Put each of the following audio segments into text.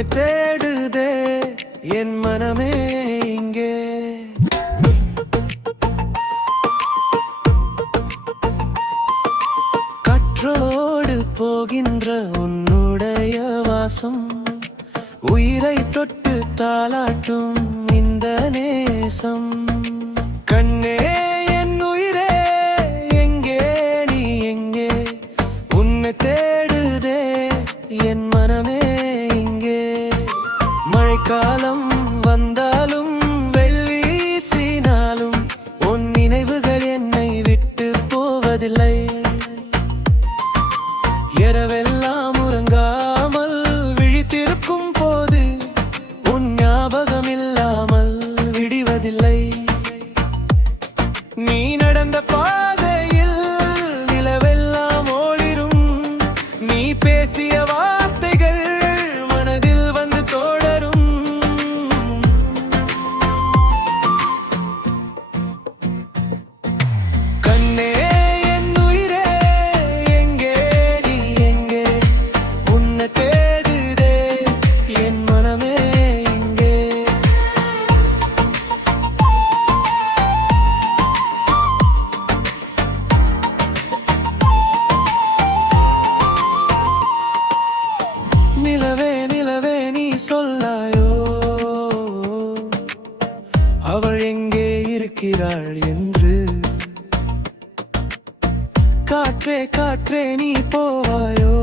உன்னை தேடுதே என் மனமே இங்கே. காற்றோடு போகின்ற உன்னுடைய வாசம், உயிரை தொட்டு தாளாட்டும் இந்த நேசம். கண்ணே என் உயிரே எங்கே நீ எங்கே, உன்னை தேடுதே என் மனமே இங்கே. மழைக்காலம் வந்தாலும் வெள்ளி வீசினாலும் உன் நினைவுகள் என்னை விட்டு போவதில்லை. இரவெல்லாம் உறங்காமல் விழித்திருக்கும் போது உன் ஞாபகம் இல்லாமல் விடுவதில்லை. நீ நடந்த பாதையில் நிலவெல்லாம் ஒளிரும், நீ பேசிய வார்த்தைகள் மனதில் வந்து தொடரும். கண்ணே என் உயிரே எங்கே நீ எங்கே, உன்னை தேடுதே என் மனமே இங்கே. நிலவே நிலவே நீ சொல்லாயோ, அவள் எங்கே இருக்கிறாள் என்று. காற்றே காற்றே நீ போவாயோ,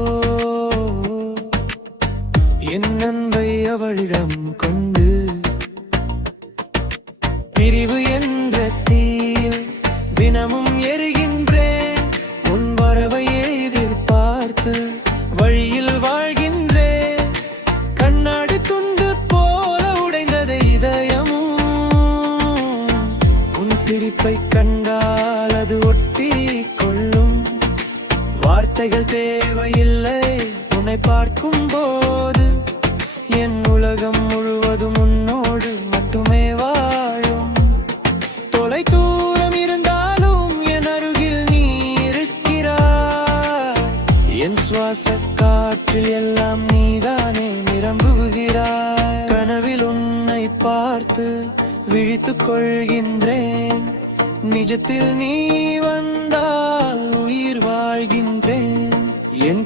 என் அன்பை அவளிடம் கொண்டு. பிரிவு என்ற தீயில் தினமும் எரிகின்றேன், உன் வரவை எதிர்பார்த்து வழியில் வாழ்கின்றேன். கண்ணாடி துண்டு போல உடைந்தது இதயமும், உன் சிரிப்பை கண்டால் அது ஒட்டி கொள்ளும். வார்த்தைகள் தேவையில்லை உன்னை பார்க்கும் போது, என் உலகம் முழுவதும் உன்னோடு மட்டுமே வாழும். தொலை தூரம் இருந்தாலும் என் அருகில் நீ இருக்கிறாய். என் சுவாச காற்றில் எல்லாம் நீதானே நிரம்புகிறாய். கனவில் உன்னை பார்த்து விழித்துக் கொள்கின்றேன், நிஜத்தில் நீ வந்தால் உயிர் வாழ்கின்றேன். என்